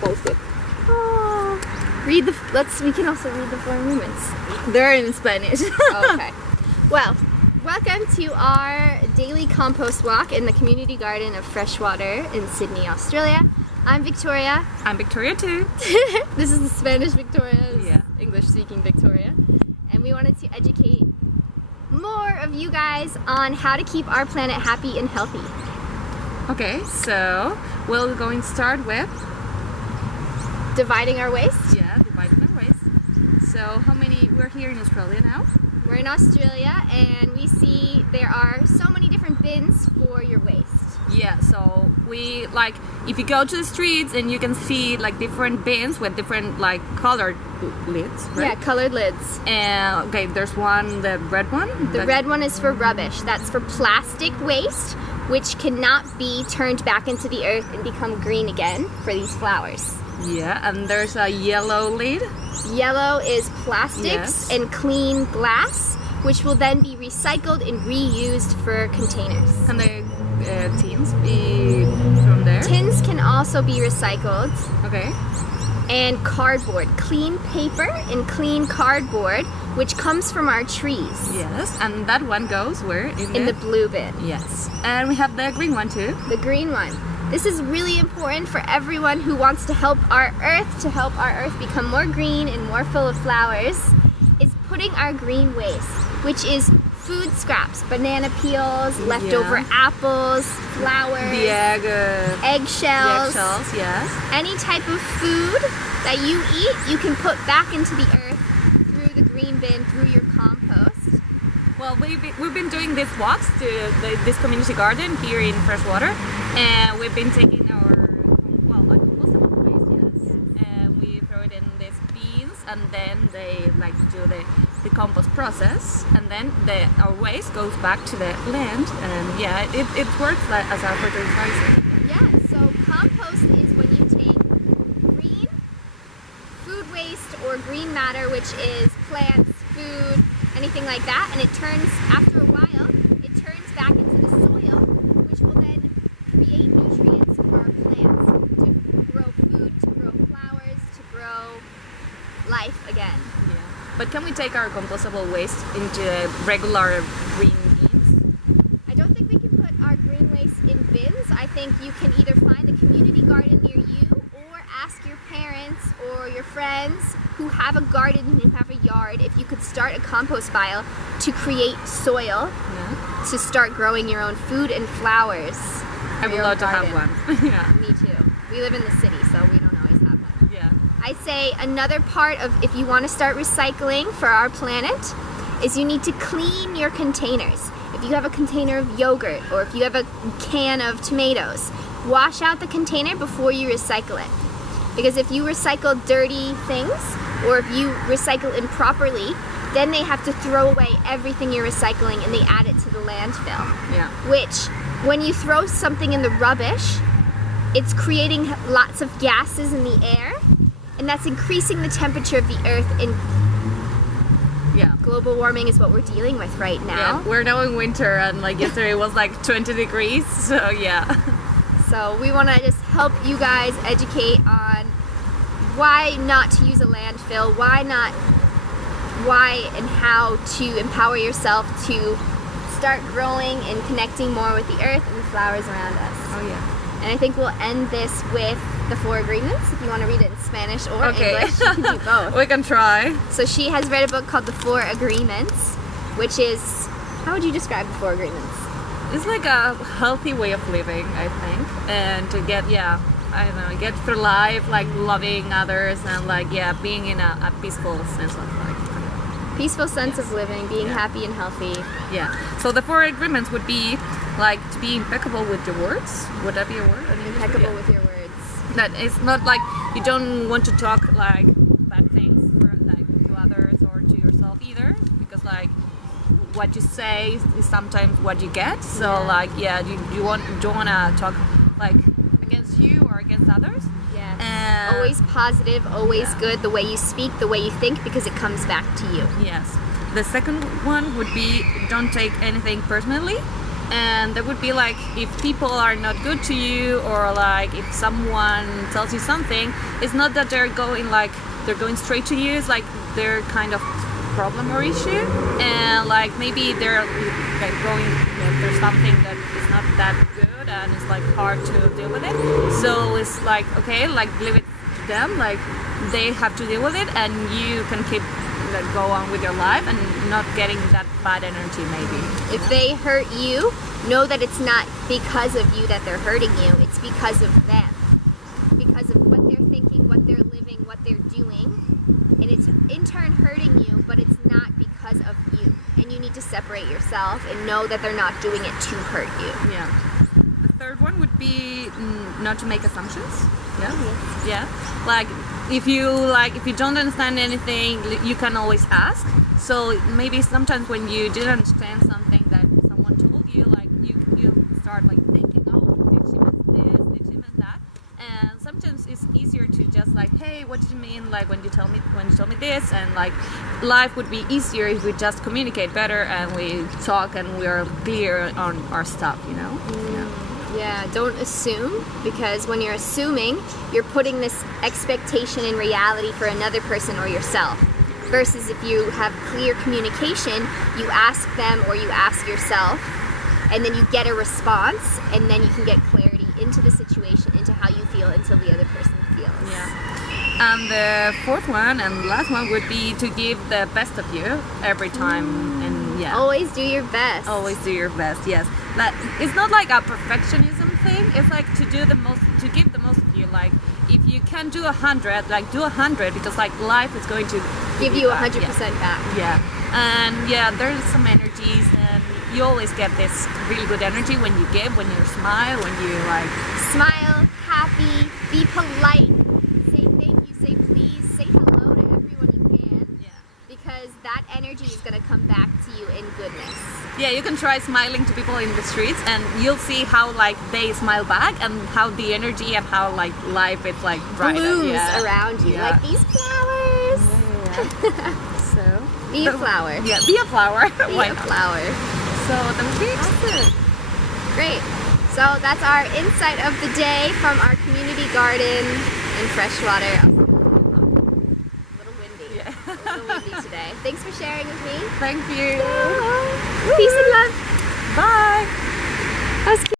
post it. Oh, we can also read the 4 agreements. They're in Spanish. Okay. Well, welcome to our daily compost walk in the community garden of Freshwater in Sydney, Australia. I'm Victoria. I'm Victoria too. This is the Spanish Victoria's Yeah. English-speaking Victoria. And we wanted to educate more of you guys on how to keep our planet happy and healthy. Okay, so we're going to start with Dividing our waste. dividing our waste. So we're here in Australia now? We're in Australia and we see there are so many different bins for your waste. Yeah, so we if you go to the streets and you can see different bins with different colored lids, right? Yeah, colored lids. And okay, there's the red one. The red one is for rubbish. That's for plastic waste, which cannot be turned back into the earth and become green again for these flowers. Yeah, and there's a yellow lid. Yellow is plastics Yes. and clean glass, which will then be recycled and reused for containers. Can the tins be from there? Tins can also be recycled. Okay. And cardboard, clean paper and clean cardboard, which comes from our trees. Yes, and that one goes where? In the blue bin. Yes, and we have the green one too. The green one. This is really important for everyone who wants to help our earth become more green and more full of flowers, is putting our green waste, which is food scraps, banana peels, leftover apples, flowers, The eggshells, yes. any type of food that you eat, you can put back into the earth through the green bin, through your compost. Well, we've been doing these walks to this community garden here in Freshwater, and we've been taking our compostable waste, yes, and we throw it in these bins, and then they do the compost process, and then our waste goes back to the land, and yeah, it works as a fertilizer. Yeah, so compost is when you take green food waste or green matter, which is plants, food, anything like that, and after a while, it turns back into the soil, which will then create nutrients for our plants to grow food, to grow flowers, to grow life again. Yeah. But can we take our compostable waste into regular green bins? I don't think we can put our green waste in bins. I think you can either find a community garden near you or ask your parents or your friends who have a garden and who have a yard if you could start a compost pile to create soil to start growing your own food and flowers. I would love to have one. Yeah. Me too. We live in the city, so we don't always have one. Yeah. I say another part of if you want to start recycling for our planet is you need to clean your containers. If you have a container of yogurt or if you have a can of tomatoes, wash out the container before you recycle it. Because if you recycle dirty things or if you recycle improperly, then they have to throw away everything you're recycling and they add it to the landfill. Yeah. Which, when you throw something in the rubbish, it's creating lots of gases in the air, and that's increasing the temperature of the earth, and global warming is what we're dealing with right now. Yeah, we're now in winter, and yesterday it was 20 degrees, so yeah. So we want to just help you guys educate on why not to use a landfill, why and how to empower yourself to start growing and connecting more with the earth and the flowers around us. Oh yeah. And I think we'll end this with the 4 agreements. If you want to read it in Spanish or English, you can do both. We can try. So she has read a book called The 4 Agreements, which is, how would you describe the 4 agreements? It's a healthy way of living, I think, and to get get through life loving others and being in a peaceful sense of peaceful sense of living, being happy and healthy. Yeah. So the 4 agreements would be to be impeccable with your words. Would that be a word? Impeccable with your words. That it's not you don't want to talk bad things to others or to yourself either, because what you say is sometimes what you get. So you don't want to talk against you or against others. Yes. Always positive, always good, the way you speak, the way you think, because it comes back to you. Yes. The second one would be don't take anything personally. And that would be like if people are not good to you, or like if someone tells you something, it's not that they're going straight to you. It's like they're kind of problem or issue, and like maybe they're like there's something that is not that good and it's like hard to deal with it. So it's like, okay, like leave it to them, like they have to deal with it, and you can keep like go on with your life and not getting that bad energy maybe. If they hurt you, know that it's not because of you that they're hurting you, it's because of them. Because of what they're thinking, what they're living, what they're doing. And it's in turn hurting you, but it's not because of you. And you need to separate yourself and know that they're not doing it to hurt you. Yeah. The third one would be not to make assumptions. Yeah. Mm-hmm. Yeah. Like if you don't understand anything, you can always ask. So maybe sometimes when you didn't understand something that someone told you, like you start like thinking, oh, did she mean this? Did she mean that? And sometimes it's easier to just like, hey, what did you mean? Like when you told me this, and like life would be easier if we just communicate better and we talk and we are clear on our stuff, you know? Yeah, don't assume, because when you're assuming, you're putting this expectation in reality for another person or yourself. Versus if you have clear communication, you ask them or you ask yourself, and then you get a response, and then you can get clarity into the situation, into how you feel until the other person feels. Yeah. And the fourth one and last one would be to give the best of you every time. And yeah. Always do your best. Always do your best, yes. But it's not like a perfectionism thing. It's like to give the most of you. Like if you can do 100, like do 100, because like life is going to give you 100% back. Yeah. And yeah, there's some energies, and you always get this really good energy when you give, when you smile, when you like smile, happy, be polite, say thank you, say please, say hello to everyone you can. Yeah. Because that energy is going to come back to you in goodness. Yeah, you can try smiling to people in the streets, and you'll see how like they smile back, and how the energy and how like life is like brighter. Blooms around you, like these flowers. Yeah. So be a flower. Yeah, be a flower. Be a flower. So that would be awesome. Great. So that's our insight of the day from our community garden in Freshwater. A little windy. Yeah. A little windy today. Thanks for sharing with me. Thank you. Peace and love. Bye. That was cute.